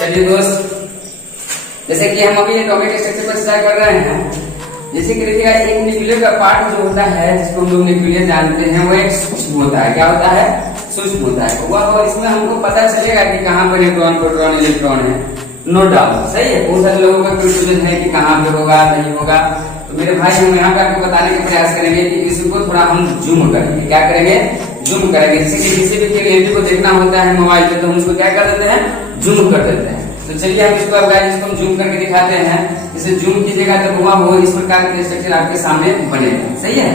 चलिए दोस्त, जैसे कि हम अभी एटॉमिक स्ट्रक्चर पर चर्चा कर रहे हैं। जैसे कि देखिएगा, एक न्यूक्लियर का पार्ट जो होता है, जिसको हम लोग न्यूक्लियर जानते हैं, वो एक सूक्ष्म होता है। क्या होता है? सूक्ष्म होता है। वह इसमें हमको पता चलेगा कि कहाँ पर न्यूट्रॉन, प्रोटॉन, इलेक्ट्रॉन है। नो डाउट, सही है। बहुत सारे लोगों का कंफ्यूजन है कि कहाँ पे होगा, नहीं होगा। तो मेरे भाई, हम यहाँ पे आपको बताने का प्रयास करेंगे कि इसको थोड़ा हम जूम करेंगे। क्या करेंगे? जूम करेंगे। जैसे कि किसी भी क्लियरिटी को देखना होता है मोबाइल पे, तो हम उसको क्या कर देते हैं? जूम कर देते हैं। तो चलिए हम इसको हम जूम करके दिखाते हैं। इसे जूम कीजिएगा तो बुआ हो इस प्रकार के स्ट्रक्चर आपके सामने बनेगा। सही है।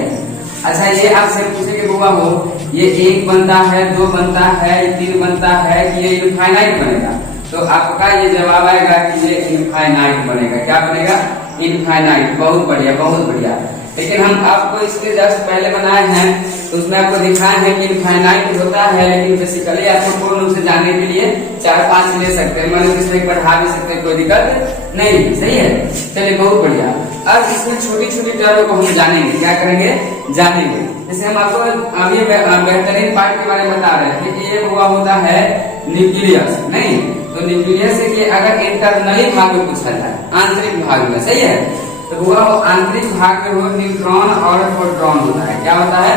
अच्छा, ये आपसे पूछेंगे बुआ हो, ये 1 बनता है, 2 बनता है, 3 बनता है कि ये इनफाइनाइट बनेगा? तो आपका ये जवाब आएगा कि ये इनफाइनाइट बनेगा। क्या बनेगा? इनफाइनाइट। बहुत बढ़िया, बहुत बढ़िया। लेकिन हम आपको इसके जस्ट पहले बनाए हैं, तो उसमें आपको दिखाए हैं कि इनफाइनाइट होता है। लेकिन बेसिकली आपको पूर्ण रूप से जानने के लिए 4-5 ले सकते हैं, मतलब इसमें बढ़ा भी सकते हैं, कोई दिक्कत नहीं। सही है। चलिए, बहुत बढ़िया। अब इसमें छोटी छोटी टर्म को हम जानेंगे। क्या करेंगे? जानेंगे। जैसे हम आपको अभी बेहतरीन पार्ट के बारे में बता रहे थे कि ये हुआ होता है न्यूक्लियस। नहीं तो न्यूक्लियस से कि अगर इंटरनली भाग में पूछा जाए, आंतरिक भाग में, सही है, तो हुआ वो आंतरिक भाग में वो न्यूट्रॉन और प्रोटॉन होता है। क्या होता है?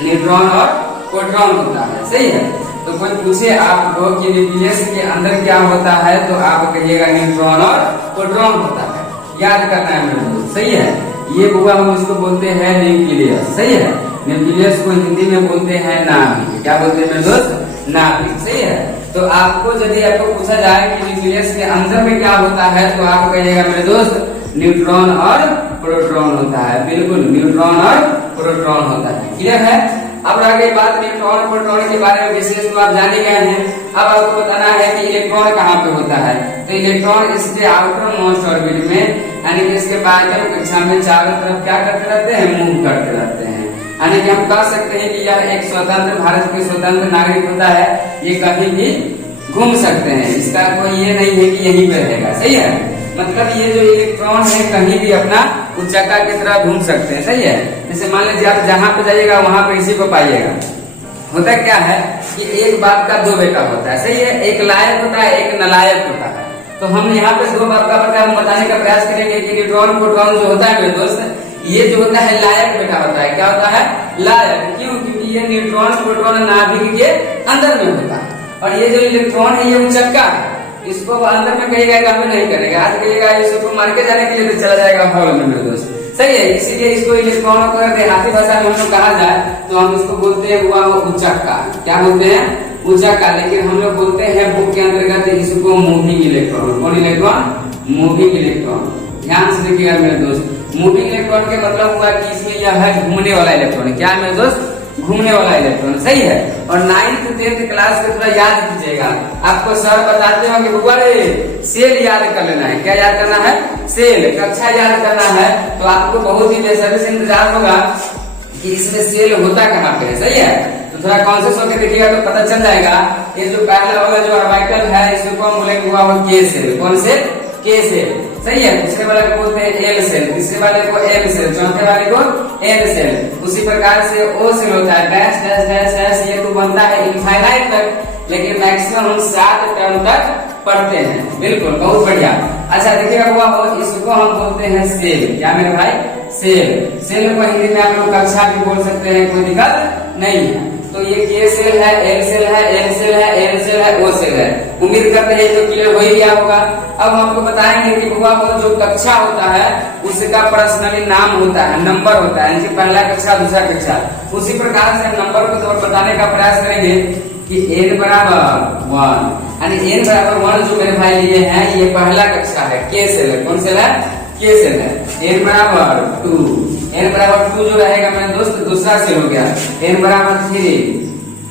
न्यूट्रॉन और प्रोटॉन होता है। सही है। तो कोई पूछे आपको कि न्यूक्लियस के अंदर क्या होता है, तो आप कहिएगा न्यूट्रॉन और प्रोटॉन होता है। याद करना है मेरे दोस्त। सही है। ये हुआ हम इसको बोलते हैं न्यूक्लियस। सही है। न्यूक्लियस को हिंदी में बोलते हैं नाभिक। क्या बोलते हैं मेरे दोस्त? नाभिक। सही है। तो आपको यदि आपको पूछा जाए कि न्यूक्लियस के अंदर में क्या होता है, तो आप कहिएगा मेरे दोस्त न्यूट्रॉन और प्रोटॉन होता है। बिल्कुल, न्यूट्रॉन और प्रोटॉन होता है। क्लियर है? अब आगे बात न्यूट्रॉन और प्रोटॉन के बारे में विशेष तो आप जाने गए हैं। अब आपको बताना है कि इलेक्ट्रॉन कहाँ पे होता है। तो इलेक्ट्रॉन इसके आउटर मोस्ट ऑर्बिट में, यानी कि इसके बाह्य कक्षा में चारों तरफ क्या करते रहते हैं? मूव करते रहते हैं। यानी कि हम कह सकते हैं कि यह एक स्वतंत्र, भारत के स्वतंत्र नागरिक होता है। ये कहीं भी घूम सकते हैं। इसका कोई ये नहीं है कि यहीं पे रहेगा। सही है। मतलब ये जो इलेक्ट्रॉन है कहीं भी अपना उच्चका की तरह घूम सकते हैं। सही है। जैसे मान लीजिए आप जहाँ पे जाइएगा वहां पे इसी को पाइएगा। होता क्या है कि एक बाप का 2 बेटा होता है। सही है। एक लायक होता है, एक नालायक होता है। तो हम यहाँ पे 2 बाप का बेटा हम बताने का प्रयास करेंगे कि न्यूट्रॉन प्रोटॉन जो होता है मेरे दोस्त, ये जो होता है लायक बेटा होता है। क्या होता है? लायक। क्यों? क्योंकि ये न्यूट्रॉन प्रोटॉन नाभिक के अंदर में होता है। और ये जो इलेक्ट्रॉन है ये उच्चका है। इसको अंदर में कहिएगा काम में नहीं करेगा। आज कहिएगा इसको मार के जाने के लिए तो चला जाएगा हॉल में मेरे दोस्त। सही है। इसीलिए इसको इलेक्ट्रॉन को देहाती भाषा में हम लोग कहा जाए तो हम इसको बोलते हैं हुआ वो उच्चका। क्या बोलते हैं? उच्चका। लेकिन हम लोग बोलते हैं बुक के अंतर्गत इसको मूविंग इलेक्ट्रॉन। कौन इलेक्ट्रॉन? Moving electron. ध्यान से देखिएगा मेरे दोस्त। मूविंग इलेक्ट्रॉन के मतलब हुआ कि इसमें यह है घूमने वाला इलेक्ट्रॉन। क्या मेरे दोस्त? घूमने वाला इलेक्ट्रॉन। सही है। और 9th 10th क्लास के थोड़ा याद कीजिएगा। आपको सर बताते होंगे बुआ रे सेल याद कर लेना है। क्या याद करना है? सेल। कक्षा याद करना है। तो आपको बहुत ही बेसब्री से इंतजार होगा कि इसमें सेल होता कहाँ पे है। सही है। तो थोड़ा कॉन्शियस होकर देखिएगा तो पता चल जाएगा। ये जो पहला वाला जो ऑर्बिटल है इसको हम बोलेंगे हुआ वो के सेल। कौन से? के सेल। सही है। दूसरे वाले को बोलते हैं एल सेल, तीसरे वाले को एम सेल, चौथे वाले को एन सेल। उसी प्रकार से ओ सेल होता है। डैश डैश डैश डैश ये तो बनता है इनफाइनाइट तक, लेकिन मैक्सिमम हम 7 टर्म तक पढ़ते हैं। बिल्कुल, बहुत बढ़िया। अच्छा देखिएगा हुआ हो, इसको हम बोलते हैं सेल। क्या मेरे भाई? सेल। सेल को हिंदी में आप लोग कक्षा भी बोल सकते हैं, कोई दिक्कत नहीं है। तो ये के सेल है, एल सेल है, एन सेल है, एन सेल है, ओ सेल है। उम्मीद करते हैं तो क्लियर हो ही गया होगा। अब हम आपको बताएंगे कि हुआ वो जो कक्षा होता है उसका पर्सनली नाम होता है, नंबर होता है। यानी पहला कक्षा, दूसरा कक्षा। उसी प्रकार से हम नंबर को तो बताने का प्रयास करेंगे कि n बराबर 1, यानी n बराबर 1 जो मेरे भाई लिए हैं ये पहला कक्षा है। के सेल है। कौन सेल है? के सेल है। n बराबर 2, n बराबर 2 जो रहेगा मेरे दोस्त दूसरा सेल हो गया। n बराबर 3,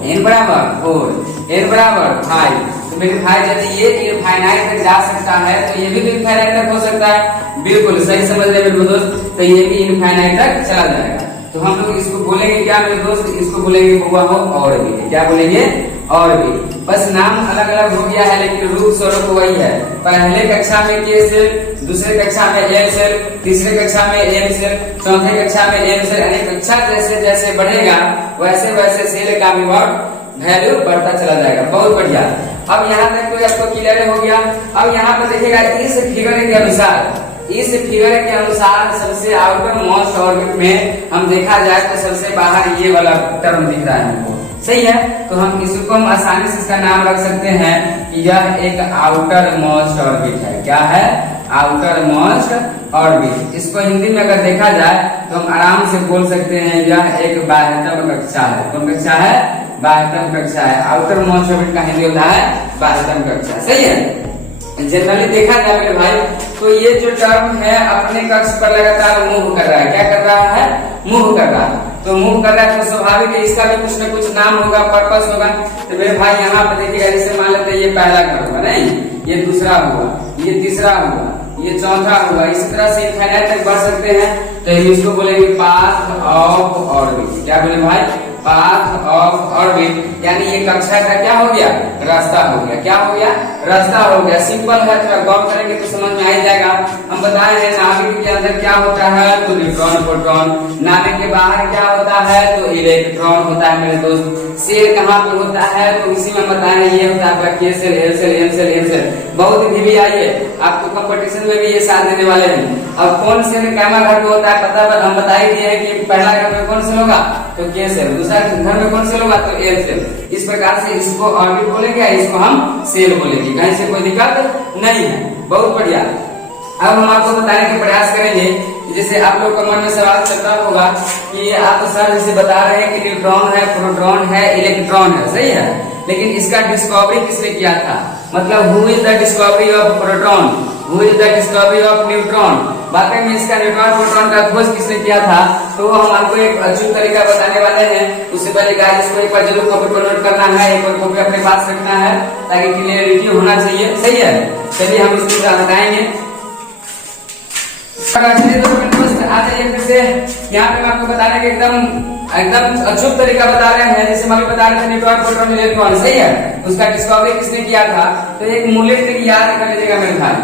n बराबर 4, n बराबर 5। तो मेरे भाई यदि ये इनफाइनाइट तक जा सकता है तो ये भी इनफाइनाइट तक हो सकता है। बिल्कुल सही समझ रहे मेरे दोस्त। तो ये भी इनफाइनाइट तक चला जाएगा। तो हम लोग इसको बोलेंगे क्या मेरे दोस्त? इसको बोलेंगे हुआ हो और भी। क्या बोलेंगे? और भी। बस नाम अलग अलग हो गया है लेकिन रूप स्वरूप वही है। पहले कक्षा में के सेल, दूसरे कक्षा में एल सेल, तीसरे कक्षा में एम सेल, चौथे कक्षा में एम सेल। यानी कक्षा जैसे जैसे बढ़ेगा वैसे वैसे सेल का विभाग वैल्यू बढ़ता चला जाएगा। बहुत बढ़िया। अब यहाँ तक तो आपको क्लियर हो गया। अब यहाँ पर देखिएगा इस फिगर के अनुसार सबसे आउटर मोस्ट ऑर्बिट में हम देखा जाए तो सबसे बाहर ये वाला टर्म दिख रहा है हमको, सही है। तो हम इसको हम आसानी से इसका नाम रख सकते हैं कि यह एक आउटर मोस्ट ऑर्बिट है। क्या है? Outer most orbit. इसको हिंदी में अगर देखा जाए तो हम आराम से बोल सकते हैं यह एक बाह्यतम कक्षा है। कौन कक्षा है? बाह्यतम कक्षा है। आउटर मोस्ट ऑर्बिट का हिंदी होता है बाह्यतम कक्षा, सही है। जनरली देखा जाए मेरे भाई तो ये जो टर्म है अपने कक्ष पर लगातार मूव कर रहा है। क्या कर रहा है? मूव कर रहा है। तो मूव कर रहा है तो स्वाभाविक है इसका भी कुछ न कुछ नाम होगा, पर्पस होगा। तो मेरे भाई यहाँ पे देखिएगा, जैसे मान लेते हैं ये पहला घर होगा, नहीं, ये दूसरा हुआ, ये तीसरा हुआ, ये चौथा हुआ, इसी तरह से इनफाइनाइट तक बढ़ सकते हैं। तो इसको बोलेंगे पाथ ऑफ ऑर्बिट। क्या बोले भाई? Path of orbit. यानी ये कक्षा का क्या हो गया? रास्ता हो गया। क्या हो गया? रास्ता हो गया। सिंपल है, थोड़ा गौर करेंगे तो समझ में आ ही जाएगा। हम बताए हैं नाभिक के अंदर क्या होता है तो न्यूट्रॉन प्रोटॉन, नाभिक के बाहर क्या होता है तो इलेक्ट्रॉन होता है मेरे दोस्त। सेल कहाँ पे होता है तो इसी में बताए ये होता है आपका K shell, L shell, M shell, N shell. बहुत ही भी आइए आपको कंपटीशन में भी ये साथ देने वाले हैं। अब कौन सेल कैमा घर में होता है पता हम बता ही दिए हैं कि पहला घर में कौन सेल होगा तो के सेल, दूसरा घर में कौन सेल होगा तो एल सेल। इस प्रकार से इसको ऑर्बिट बोलेंगे, इसको हम सेल बोलेंगे। कहीं से कोई दिक्कत नहीं है। बहुत बढ़िया। अब हम आपको बताने का प्रयास करेंगे। जैसे आप लोग का मन में सवाल चलता होगा कि आप तो सर जैसे बता रहे हैं कि न्यूट्रॉन है, प्रोटॉन है, इलेक्ट्रॉन है, सही है, लेकिन इसका डिस्कवरी किसने किया था? मतलब who is the discovery of proton, who is the discovery of neutron. वाकई में इसका न्यूट्रॉन प्रोटॉन का खोज किसने किया था तो हम आपको एक अचूक तरीका बताने वाले हैं। उससे पहले गाइस इसको एक बार जरूर कॉपी पर नोट करना है, एक बार कॉपी अपने पास रखना है ताकि क्लियरिटी होना चाहिए, सही है। चलिए हम इसको बताएंगे। आ जाइए फिर से। यहाँ पे मैं आपको बता रहे हैं एकदम अचूक तरीका बता रहे हैं। जैसे हम बता रहे थे न्यूट्रॉन प्रोटॉन इलेक्ट्रॉन, सही है, उसका डिस्कवरी किसने किया था तो एक मूल्य ट्रिक याद कर लीजिएगा मेरे भाई,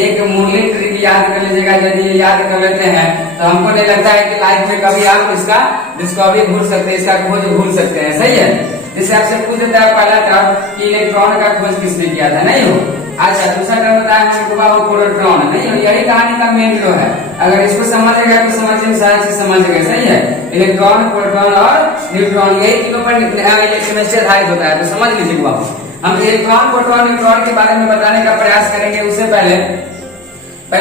एक मूल्य ट्रिक याद कर लीजिएगा। यदि ये याद कर लेते हैं तो हमको नहीं लगता है कि लाइफ में कभी आप इसका डिस्कवरी भूल सकते हैं, इसका खोज भूल सकते हैं, सही है। जैसे आपसे पूछ देता है पहला टर्म कि इलेक्ट्रॉन का खोज किसने किया था, नहीं हो। अच्छा, दूसरा टर्म बताया हमको वो प्रोटॉन, नहीं हो। यही कहानी का मेन हीरो है। अगर इसको समझेगा तो समझने में सारी चीज समझ गए, सही है। इलेक्ट्रॉन, प्रोटॉन और न्यूट्रॉन यही तीनों पर केमिस्ट्री आधारित होता है, तो समझ लीजिए। वो हम इलेक्ट्रॉन, प्रोटॉन, न्यूट्रॉन के बारे में बताने का प्रयास करेंगे। उससे पहले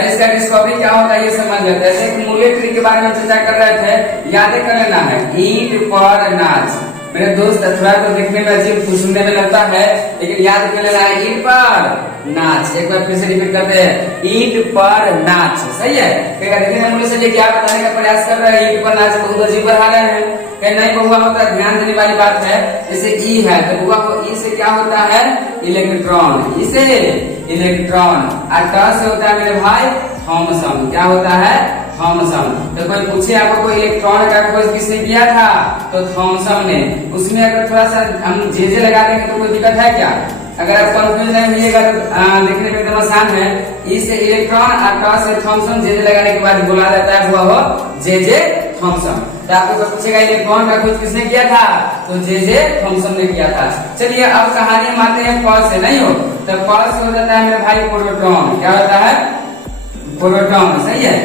इसका डिस्कवरी क्या होता है ये समझ लेते हैं। जैसे मूल्य ट्री के बारे में चर्चा कर रहे थे, याद कर लेना है। ईंट पर नाच मेरे दोस्त, थोड़ा तो देखने में अजीब सुनने में लगता है लेकिन याद कर लेना है ईंट पर नाच। एक बार फिर से रिपीट करते हैं, ईंट पर नाच, सही है। देखिए मूल्य से क्या बताने का प्रयास कर रहे हैं, ईंट पर नाच बहुत अजीब बढ़ा रहे हैं। नहीं बहुआ होता है, ध्यान देने वाली बात है। जैसे ई है तो बुआ को ई से क्या होता है इलेक्ट्रॉन, ई से इलेक्ट्रॉन, और ट से होता है मेरे भाई थॉमसन। क्या होता है थॉमसन। तो कोई पूछे आपको कोई इलेक्ट्रॉन का खोज किसने किया था तो थॉमसन ने। उसमें अगर थोड़ा सा हम जे लगा देंगे तो कोई दिक्कत है क्या? अगर आप कंफ्यूज नहीं होइएगा तो देखने में एकदम आसान है। ई से इलेक्ट्रॉन और ट से थॉमसन, जे लगाने के बाद बोला जाता है वो जे थॉमसन। तो आपको पूछेगा इलेक्ट्रॉन का खोज किसने किया था तो जे थॉमसन ने किया था। चलिए अब कहानी मानते हैं प से, नहीं हो तो प से हो जाता है मेरे भाई प्रोटॉन। क्या होता है प्रोटॉन, सही है।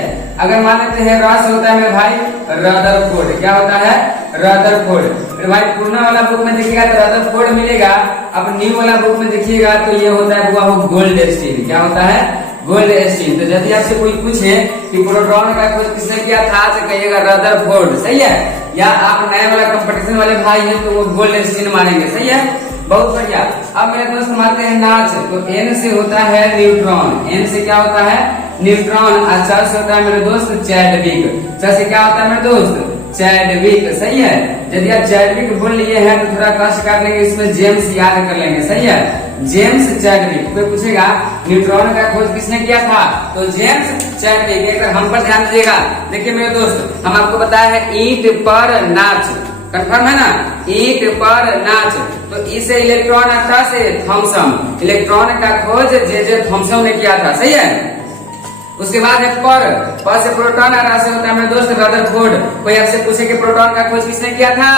अगर मान लेते हैं र से होता है मेरे भाई रदरफोर्ड। क्या होता है रदरफोर्ड। मेरे भाई पुराना वाला बुक में देखिएगा तो रदरफोर्ड मिलेगा। अब न्यू वाला बुक में देखिएगा तो ये होता है वो गोल्डस्टीन। क्या होता है गोल्डस्टीन। तो यदि आपसे कोई पूछे कि प्रोटॉन का खोज किसने किया था तो कहिएगा रदरफोर्ड, सही है। या आप नए वाला कंपटीशन वाले भाई हैं तो वो गोल्डस्टीन मानेंगे, सही है। बहुत बढ़िया। अब मेरे दोस्त मानते हैं नाच, तो एन से होता है न्यूट्रॉन। एन से क्या होता है न्यूट्रॉन। और च से होता है मेरे दोस्त चैडविक। च से क्या होता है मेरे दोस्त चैडविक, सही है। यदि आप चैडविक बोल लिए हैं तो थोड़ा कष्ट कर लेंगे, इसमें जेम्स याद कर लेंगे, सही है। James Chadwick. कोई पूछेगा न्यूट्रॉन का खोज किसने किया था तो जेम्स चैडविक। एक हम पर ध्यान दीजिएगा। देखिए मेरे दोस्त, हम आपको बताया है ईंट पर नाच, कंफर्म है ना, ईंट पर नाच। तो ई से इलेक्ट्रॉन और ट से थॉमसन। इलेक्ट्रॉन का खोज जे थॉमसन ने किया था, सही है। उसके बाद है पर से प्रोटॉन और से होता है मेरे दोस्त रदरफोर्ड। कोई आपसे पूछे कि प्रोटॉन का खोज किसने किया था,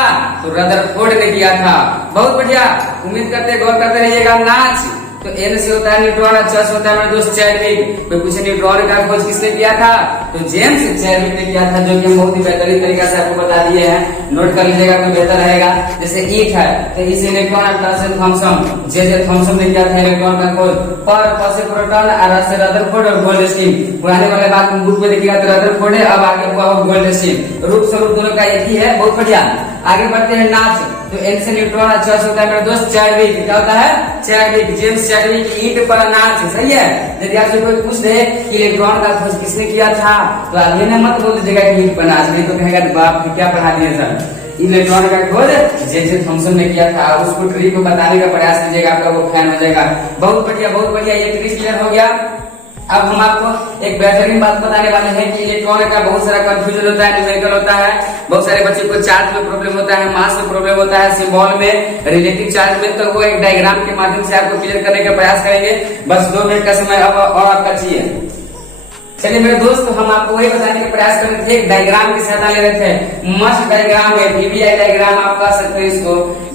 तो रदरफोर्ड ने किया था। बहुत बढ़िया, उम्मीद करते गौर करते रहिएगा। नाच तो एन से होता है न्यूट्रॉन और च से होता है मेरे दोस्त चैडविक। कोई पूछे न्यूट्रॉन का खोज किसने किया था, तो जेम्स चैडविक ने किया था, जो कि हम बहुत ही बेहतरीन तरीके से आपको बता दिए हैं। नोट कर लीजिएगा तो बेहतर रहेगा। जैसे ईट है तो इस इलेक्ट्रॉन और ट से थॉमसन, जे थॉमसन ने किया था इलेक्ट्रॉन का खोज। पर से प्रोटॉन और से रदरफोर्ड और गोल्डस्टीन। पुराने वाले बात बुक में देखिएगा तो रदरफोर्ड है, अब आगे हुआ गोल्डस्टीन। रूप स्वरूप दोनों का एक ही है। बहुत बढ़िया, आगे बढ़ते हैं। नाच तो एन से न्यूट्रॉन और च से होता है मेरे दोस्त चैडविक। क्या होता है, चैडविक, जेम्स चैडविक। ईट पर नाच, सही है। यदि आपसे कोई पूछ दे कि इलेक्ट्रॉन का खोज किसने किया था, तो आदमी ने मत बोल दीजिएगा कि ईट पर नाच, नहीं तो कहेगा बाप क्या पढ़ा दिए सर। इलेक्ट्रॉन का खोज जे थॉमसन ने किया था। उसको ट्रिक को बताने का प्रयास कीजिएगा, आपका वो फैन हो जाएगा। बहुत बढ़िया, बहुत बढ़िया, ये ट्रिक क्लियर हो गया। अब हम आपको एक बेहतरीन बात बताने वाले हैं कि इलेक्ट्रॉन का बहुत सारा कंफ्यूजन होता है, न्यूमेरिकल होता है। बहुत सारे बच्चों को चार्ज में प्रॉब्लम होता है, मास में प्रॉब्लम होता है, सिंबल में, रिलेटिव चार्ज में। तो वो एक डायग्राम के माध्यम से आपको क्लियर करने का प्रयास करेंगे। बस 2 मिनट का समय अब और आपका चाहिए। चलिए मेरे दोस्त, हम आपको वही बताने का प्रयास कर रहे थे, एक डायग्राम की सहायता ले रहे थे। मस्त डायग्राम है, वीवीआई डायग्राम आप कह सकते हो इसको,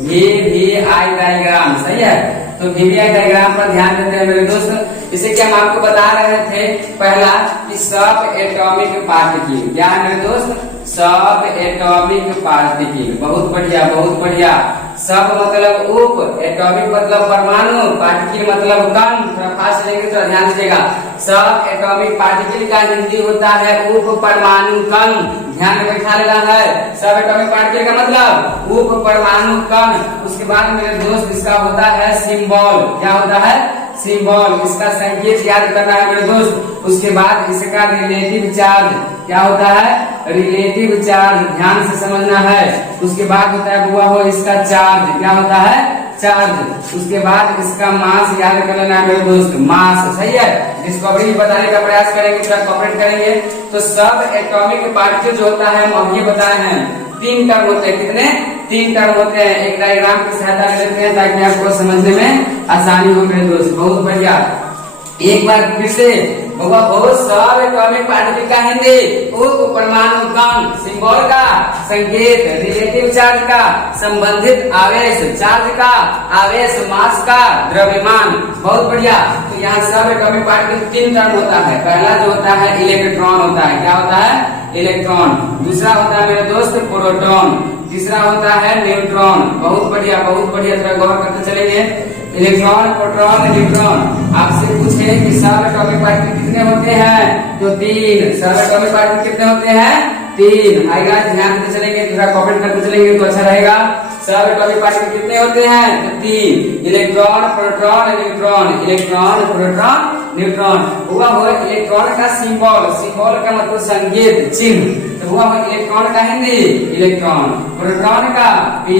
वीवीआई डायग्राम, सही है। तो वीवीआई डायग्राम पर ध्यान देते हैं मेरे दोस्त। इसे कि हम आपको बता रहे थे पहला कि सब एटॉमिक पार्टिकल, क्या है मेरे दोस्त, सब एटॉमिक पार्टिकल। बहुत बढ़िया, बहुत बढ़िया। सब मतलब उप, एटॉमिक मतलब परमाणु, पार्टिकल मतलब कण। थोड़ा फास्ट लेंगे तो ध्यान दीजिएगा। सब एटॉमिक पार्टिकल का हिंदी होता है उप परमाणु कण। ध्यान में बैठा लेना है। सब एटॉमिक पार्टिकल का मतलब उप परमाणु कण। उसके बाद मेरे दोस्त इसका होता है सिंबल। क्या होता है, सिंबल। इसका संकेत याद करना है मेरे दोस्त। उसके बाद इसका रिलेटिव चार्ज, क्या होता है, रिलेटिव चार्ज, ध्यान से समझना है। उसके बाद होता है हुआ हो इसका चार्ज, क्या होता है, चार्ज। उसके बाद इसका मास याद कर लेना है मेरे दोस्त, मास, सही है। डिस्कवरी बताने का प्रयास करेंगे, थोड़ा कॉपरेट करेंगे। तो सब एटॉमिक पार्टिकल जो होता है हम अभी बताए हैं 3 टर्म होते हैं। कितने, 3 टर्म होते हैं। एक डायग्राम की सहायता ले लेते हैं ताकि आपको समझने में आसानी हो मेरे दोस्त। बहुत बढ़िया, एक बार फिर से होगा हो सब एटॉमिक पार्टिकल का हिंदी उप परमाणु कण, सिंबल का संकेत, रिलेटिव चार्ज का संबंधित आवेश, चार्ज का आवेश, मास का द्रव्यमान। बहुत बढ़िया। तो यहाँ सब एटॉमिक पार्टिकल 3 टर्म होता है। पहला जो होता है इलेक्ट्रॉन होता है, क्या होता है, इलेक्ट्रॉन। दूसरा होता है मेरे दोस्त प्रोटॉन। तीसरा होता है न्यूट्रॉन। बहुत बढ़िया, बहुत बढ़िया, थोड़ा गौर करते चलेंगे। Electron, proton, neutron. आपसे पूछे कि सब एटॉमिक पार्टिकल कितने होते हैं, तो 3। सब एटॉमिक पार्टिकल कितने होते हैं, 3। आएगा, ध्यान देते चलेंगे, थोड़ा कमेंट करते चलेंगे तो अच्छा रहेगा। सब एटॉमिक पार्टिकल कितने होते हैं, तो 3। Electron, proton, neutron. Electron, proton, neutron. हुआ हो इलेक्ट्रॉन का सिंबल, सिंबल का मतलब संकेत, चिन्ह। तो हुआ हो इलेक्ट्रॉन का हिंदी इलेक्ट्रॉन, प्रोटॉन का पी,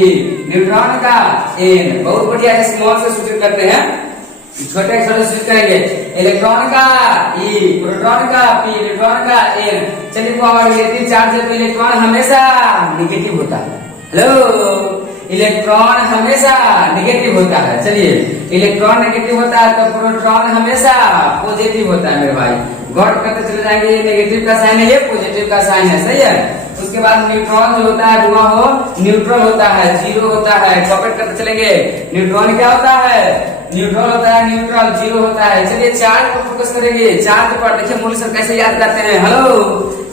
न्यूट्रॉन का एन। बहुत बढ़िया, स्मॉल से सूचित करते हैं, छोटे अक्षर से सूचित करेंगे। इलेक्ट्रॉन का ई, प्रोटॉन का पी, न्यूट्रॉन का एन। चलिए रिलेटिव चार्ज है तो इलेक्ट्रॉन हमेशा निगेटिव होता है। हेलो, इलेक्ट्रॉन हमेशा निगेटिव होता है। चलिए, इलेक्ट्रॉन नेगेटिव होता है तो प्रोटॉन हमेशा पॉजिटिव होता है मेरे भाई। गौर करते चले जाएंगे, ये नेगेटिव का साइन है, ये पॉजिटिव का साइन है, सही है। उसके बाद न्यूट्रॉन जो होता है हुआ हो न्यूट्रल होता है, 0 होता है। कॉपरेट करते चलेंगे। न्यूट्रॉन क्या होता है, न्यूट्रल होता है, न्यूट्रल 0 होता है। चलिए चार्ज पर फोकस करेंगे। चार्ज पर देखिए मूल सब कैसे याद करते हैं। हेलो,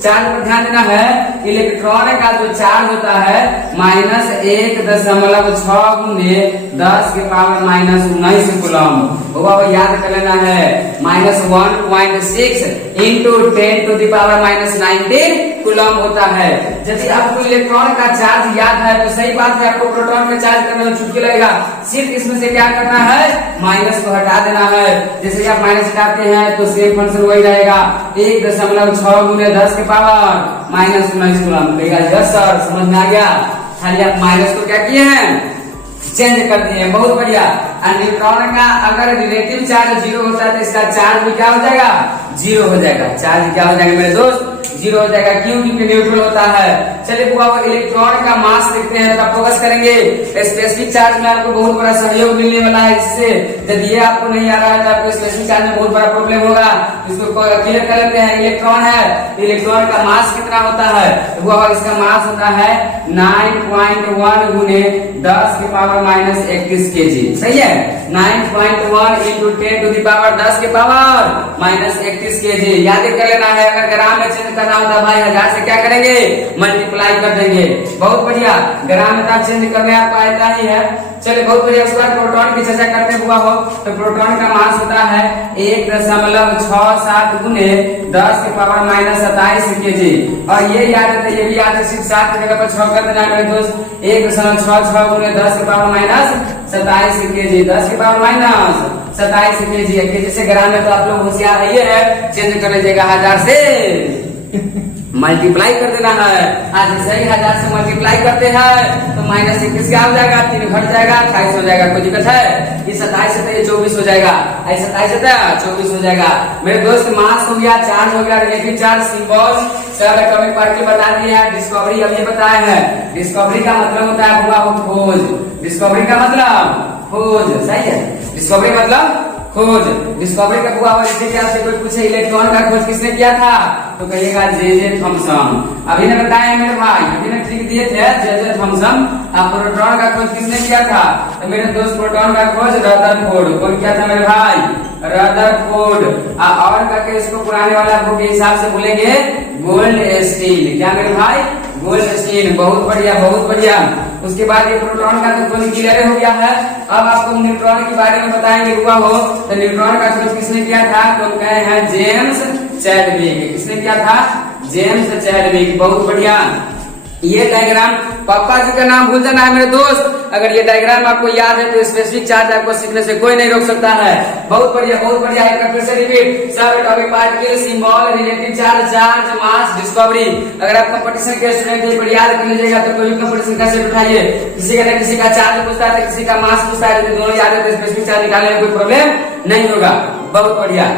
चार्ज पर ध्यान देना है। इलेक्ट्रॉन का जो चार्ज होता है -1.6 गुने 10⁻⁻19 कूलम। वो याद कर लेना है। -1.6 इंटू 10⁻⁻19 कूलम होता है। यदि आपको इलेक्ट्रॉन का चार्ज याद है तो सही बात है, आपको प्रोटॉन में चार्ज करने में चुटकी लगेगा। सिर्फ इसमें से क्या करना है, माइनस को हटा देना है। जैसे आप माइनस हटाते हैं तो सेम फंक्शन वही रहेगा, 1.6 गुने 10⁻⁻19 कूलम। यस सर, समझ में आ गया। खाली आप माइनस को क्या किए हैं, चेंज कर दिए। बहुत बढ़िया। न्यूट्रॉन का अगर रिलेटिव चार्ज 0 होता है तो इसका चार्ज भी क्या हो जाएगा, 0 हो जाएगा। चार्ज क्या हो जाएगा मेरे दोस्त, जीरो हो जाएगा, क्यों? क्योंकि न्यूट्रल होता है। चलिए बुआ वो इलेक्ट्रॉन का मास देखते हैं, तो फोकस करेंगे। स्पेसिफिक चार्ज में आपको बहुत बड़ा सहयोग मिलने वाला है इससे। यदि ये आपको नहीं आ रहा है तो आपको स्पेसिफिक चार्ज में बहुत बड़ा प्रॉब्लम होगा। इसको क्लियर कर लेते हैं। इलेक्ट्रॉन है, इलेक्ट्रॉन का मास कितना होता है? तो बुआ इसका मास होता है 9.1 गुने 10 की पावर माइनस 31 kg। सही है, 9.1 इंटू 10 टू दी पावर 10 के पावर माइनस 31 kg। याद कर लेना है। अगर ग्राम में चेंज करना होता है भाई 1000 से क्या करेंगे? मल्टीप्लाई कर देंगे। बहुत बढ़िया, ग्राम में तो चेंज करने आपको आता ही है। चलिए बहुत बढ़िया। उसके बाद प्रोटॉन की चर्चा करते हुआ हो तो प्रोटॉन का मास होता है 1.67 गुने 10 की पावर माइनस 27 kg। और ये याद है, ये भी याद है, सिर्फ 7 की जगह पर 6 कर देना मेरे दोस्त। 1.66 गुने 10 की पावर माइनस 27 kg, 10 की पावर माइनस 27 kg। केजी से ग्राम में तो आप लोग होशियार है, चेंज कर लीजिएगा 1000 से मल्टीप्लाई कर देना है। आज सही 1000 से मल्टीप्लाई करते हैं तो माइनस 21 क्या हो जाएगा? 3 घट जाएगा, 28 हो जाएगा। कोई दिक्कत है? ये 27 से ये 24 हो जाएगा, 27 से 24 हो जाएगा। मेरे दोस्त मास हो गया, चार्ज हो गया, रिलेटिव चार्ज, सिंबल, सब एटॉमिक पार्टिकल बता दिया। डिस्कवरी अभी बताए हैं। डिस्कवरी का मतलब होता है बुआ खोज। डिस्कवरी का मतलब खोज। सही है, डिस्कवरी मतलब खोज। डिस्कवरी का बुआ जैसे कि आपसे कोई पूछे इलेक्ट्रॉन का खोज किसने किया था तो कहिएगा जे थॉमसन। अभी ने बताया मेरे भाई, अभी ने ट्रिक दिए थे जे थॉमसन। अब प्रोटॉन का खोज किसने किया था तो मेरे दोस्त प्रोटॉन का खोज रदरफोर्ड। कौन किया था मेरे भाई? रदरफोर्ड। और करके इसको पुराने वाला बुक के हिसाब से बोलेंगे गोल्ड स्टील। क्या मेरे भाई? Gold steel. बहुत बढ़िया, बहुत बढ़िया। उसके बाद ये प्रोटॉन का तो खोज क्लियर हो गया है। अब आपको न्यूट्रॉन के बारे में बताएंगे हुआ हो तो न्यूट्रॉन का खोज किसने किया था तो कहे हैं जेम्स चैडविक। किसने किया था? James Chadwick. बहुत बढ़िया। ये डायग्राम पापा जी का नाम भूल जाना है मेरे दोस्त। अगर ये डायग्राम आपको याद है तो स्पेसिफिक चार्ज आपको सीखने से कोई नहीं रोक सकता है। बहुत बढ़िया, बहुत बढ़िया। एक बार फिर से रिपीट। सब atomic particle, symbol, relative charge, charge, mass, discovery. अगर आप कंपटीशन के स्टूडेंट हैं, याद कर लीजिएगा तो कोई कंपटीशन का सेट उठाइए। किसी का किसी का चार्ज पूछता है, किसी का मास पूछता है, दोनों याद है तो स्पेसिफिक चार्ज निकालने में कोई प्रॉब्लम नहीं होगा। बहुत बढ़िया।